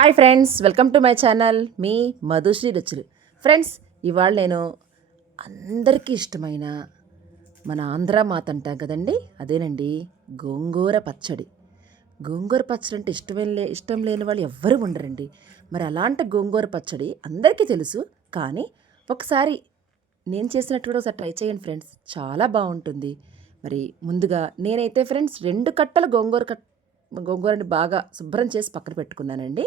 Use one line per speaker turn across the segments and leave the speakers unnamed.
Hi friends welcome to my channel. మీ మధుశ్రీ రుచులు. Friends ఇవాళ నేను అందరికీ ఇష్టమైన మన ఆంధ్ర మాత అంటాం కదండి? అదేనండి గోంగూర పచ్చడి. గోంగూర పచ్చడి అంటే ఇష్టమైన లే ఇష్టం లేని వాళ్ళు ఎవ్వరు ఉండరండి. మరి అలాంటి గోంగూర పచ్చడి అందరికీ తెలుసు కానీ ఒకసారి నేను చేసినట్టు కూడా ఒకసారి ట్రై చేయండి ఫ్రెండ్స్. చాలా బాగుంటుంది. మరి ముందుగా నేనైతే ఫ్రెండ్స్ రెండు కట్టల గోంగూర కట్ గోంగూరని బాగా శుభ్రం చేసి పక్కన పెట్టుకున్నానండి.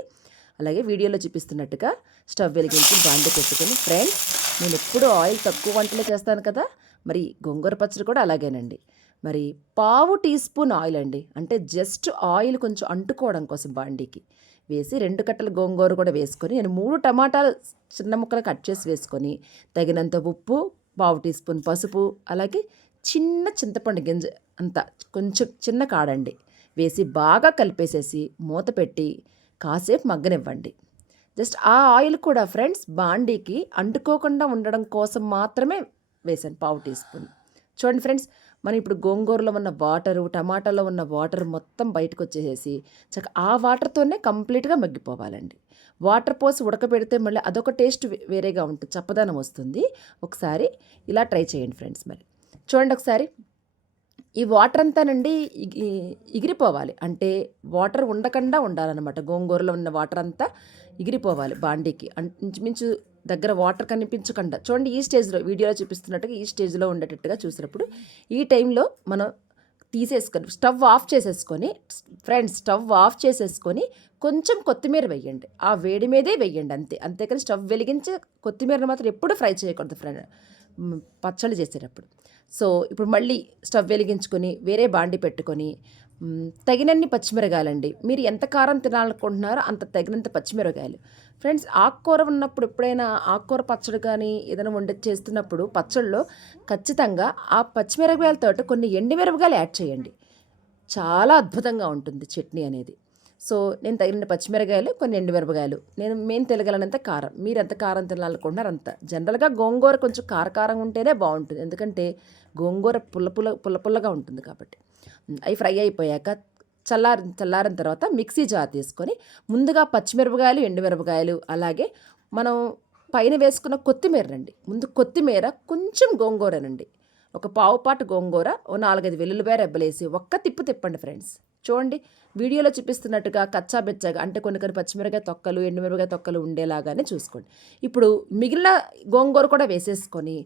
అలాగే వీడియోలో చూపిస్తున్నట్టుగా స్టవ్ వెలిగించి బాండి పెట్టుకుని ఫ్రెండ్స్ నేను ఎప్పుడూ ఆయిల్ తక్కువ వంటలే చేస్తాను కదా మరి గోంగూర పచ్చడి కూడా అలాగేనండి. మరి పావు టీ స్పూన్ ఆయిల్ అండి అంటే జస్ట్ ఆయిల్ కొంచెం అంటుకోవడం కోసం బాండీకి. వేసి రెండు కట్టల గోంగూర కూడా వేసుకొని నేను మూడు టమాటాలు చిన్న ముక్కలు కట్ చేసి వేసుకొని తగినంత ఉప్పు పావు టీ స్పూన్ పసుపు అలాగే చిన్న చింతపండు గింజ అంత కొంచెం చిన్న కాడండి. వేసి బాగా కలిపేసేసి మూత పెట్టి కాసేపు మగ్గనివ్వండి. జస్ట్ ఆ ఆయిల్ కూడా ఫ్రెండ్స్ బాండీకి అంటుకోకుండా ఉండడం కోసం మాత్రమే వేసాను పావు టీ స్పూన్. చూడండి ఫ్రెండ్స్ మనం ఇప్పుడు గోంగూరలో ఉన్న వాటరు టమాటాలో ఉన్న వాటర్ మొత్తం బయటకు వచ్చేసేసి చక్క ఆ వాటర్తోనే కంప్లీట్గా మగ్గిపోవాలండి. వాటర్ పోసి ఉడకబెడితే మళ్ళీ అదొక టేస్ట్ వేరేగా ఉంటుంది చప్పదనం వస్తుంది. ఒకసారి ఇలా ట్రై చేయండి ఫ్రెండ్స్ మరి. చూడండి ఒకసారి. ఈ వాటర్ అంతానండి నుండి ఎగిరిపోవాలి అంటే వాటర్ ఉండకుండా ఉండాలన్నమాట. గోంగూరలో ఉన్న వాటర్ అంతా ఎగిరిపోవాలి బాండీకి. అం- ఇంచుమించు దగ్గర వాటర్ కనిపించకుండా. చూడండి ఈ స్టేజ్లో వీడియోలో చూపిస్తున్నట్టుగా ఈ స్టేజ్లో ఉండేటట్టుగా చూసినప్పుడు ఈ టైంలో మనం తీసేసుకొని స్టవ్ ఆఫ్ చేసేసుకొని ఫ్రెండ్స్ స్టవ్ ఆఫ్ చేసేసుకొని కొంచెం కొత్తిమీర వేయండి. ఆ వేడి మీదే వేయండి అంతే. అంతేకాని స్టవ్ వెలిగించి కొత్తిమీరని మాత్రం ఎప్పుడు ఫ్రై చేయకూడదు ఫ్రెండ్. పచ్చళ్ళు చేసేటప్పుడు. సో ఇప్పుడు మళ్ళీ స్టవ్ వెలిగించుకొని వేరే బాండి పెట్టుకొని తగినన్ని పచ్చిమిరకాయలండి మీరు ఎంత కారం తినాలనుకుంటున్నారో అంత తగినంత పచ్చిమిరకాయలు ఫ్రెండ్స్ ఆకుకూర ఉన్నప్పుడు ఎప్పుడైనా ఆకుకూర పచ్చడి కానీ ఏదైనా వండి చేస్తున్నప్పుడు పచ్చళ్ళలో ఖచ్చితంగా ఆ పచ్చిమిరపకాయలతో కొన్ని ఎండిమిరపకాయలు యాడ్ చేయండి. చాలా అద్భుతంగా ఉంటుంది చట్నీ అనేది. సో నేను తగిన పచ్చిమిరకాయలు కొన్ని ఎండుమిరపకాయలు. నేను మేము తినగలనంత కారం. మీరు ఎంత కారం తినాలనుకుంటున్నారు అంత. జనరల్గా గోంగూర కొంచెం కారకారం ఉంటేనే బాగుంటుంది. ఎందుకంటే గోంగూర పుల్ల పుల్ల పుల్ల పుల్లగా ఉంటుంది కాబట్టి. అవి ఫ్రై అయిపోయాక చల్లారి చల్లారిన తర్వాత మిక్సీ జార్ తీసుకొని ముందుగా పచ్చిమిరపకాయలు ఎండుమిరపకాయలు అలాగే మనం పైన వేసుకున్న కొత్తిమీర అండి ముందు కొత్తిమీర కొంచెం గోంగూరనండి. ఒక పావు పాటు గోంగూర ఓ నాలుగైదు వెల్లుల్లిపాయ రెబ్బలేసి ఒక్క తిప్పు తిప్పండి ఫ్రెండ్స్. చూడండి వీడియోలో చూపిస్తున్నట్టుగా కచ్చా బెచ్చగా అంటే కొన్ని కొన్ని పచ్చిమిరకాయ తొక్కలు ఎండుమిరపకాయ తొక్కలు ఉండేలాగానే చూసుకోండి. ఇప్పుడు మిగిలిన గోంగూర కూడా వేసేసుకొని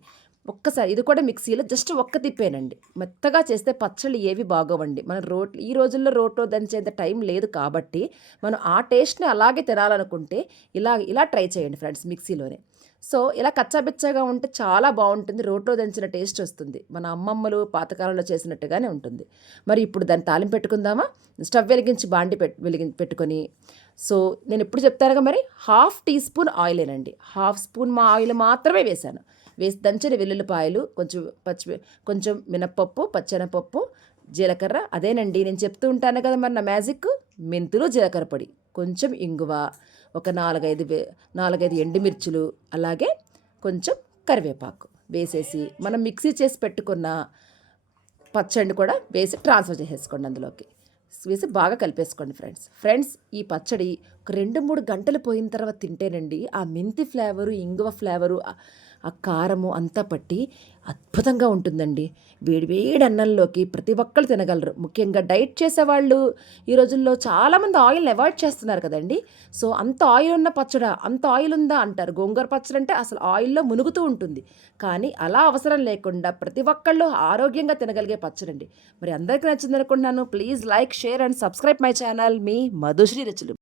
ఒక్కసారి ఇది కూడా మిక్సీలో జస్ట్ ఒక్క తిప్పేనండి. మెత్తగా చేస్తే పచ్చళ్ళు ఏవి బాగోవండి. మనం రోట్ ఈ రోజుల్లో రోట్లో దంచేంత టైం లేదు కాబట్టి మనం ఆ టేస్ట్ని అలాగే తినాలనుకుంటే ఇలా ఇలా ట్రై చేయండి ఫ్రెండ్స్ మిక్సీలోనే. సో ఇలా కచ్చాబిచ్చాగా ఉంటే చాలా బాగుంటుంది. రోట్లో దంచిన టేస్ట్ వస్తుంది. మన అమ్మమ్మలు పాతకాలంలో చేసినట్టుగానే ఉంటుంది. మరి ఇప్పుడు దాన్ని తాలింపు పెట్టుకుందామా? స్టవ్ వెలిగించి బాండి పెట్ వెలిగి పెట్టుకొని సో నేను ఎప్పుడు చెప్తానుగా మరి హాఫ్ టీ స్పూన్ ఆయిలేనండి హాఫ్ స్పూన్ మా ఆయిల్ మాత్రమే వేశాను. వేసి దంచిన వెల్లుల్లిపాయలు కొంచెం పచ్చి కొంచెం మినప్పప్పు పచ్చెనపప్పు జీలకర్ర అదేనండి నేను చెప్తూ ఉంటాను కదా మరి నా మ్యాజిక్. మెంతులు జీలకర్ర పొడి కొంచెం ఇంగువ ఒక నాలుగైదు వే- నాలుగైదు ఎండుమిర్చులు అలాగే కొంచెం కరివేపాకు వేసేసి మనం మిక్సీ చేసి పెట్టుకున్న పచ్చడిని కూడా వేసి ట్రాన్స్ఫర్ చేసేసుకోండి అందులోకి. వేసి బాగా కలిపేసుకోండి ఫ్రెండ్స్. ఫ్రెండ్స్ ఈ పచ్చడి ఒక రెండు మూడు గంటలు పోయిన తర్వాత తింటేనండి ఆ మెంతి ఫ్లేవరు ఇంగువ ఫ్లేవరు ఆ- కారము అంతా పట్టి అద్భుతంగా ఉంటుందండి. వేడి వేడి అన్నంలోకి ప్రతి ఒక్కళ్ళు తినగలరు. ముఖ్యంగా డైట్ చేసేవాళ్ళు ఈ రోజుల్లో చాలామంది ఆయిల్ని అవాయిడ్ చేస్తున్నారు కదండి. సో అంత ఆయిల్ ఉన్న పచ్చడా అంత ఆయిల్ ఉందా అంటారు. గోంగూర పచ్చడి అంటే అసలు ఆయిల్లో మునుగుతూ ఉంటుంది. కానీ అలా అవసరం లేకుండా ప్రతి ఒక్కళ్ళు ఆరోగ్యంగా తినగలిగే పచ్చడండి. మరి అందరికీ నచ్చింది అనుకుంటున్నాను please like share and subscribe my channel. Me Madhushree రచులు.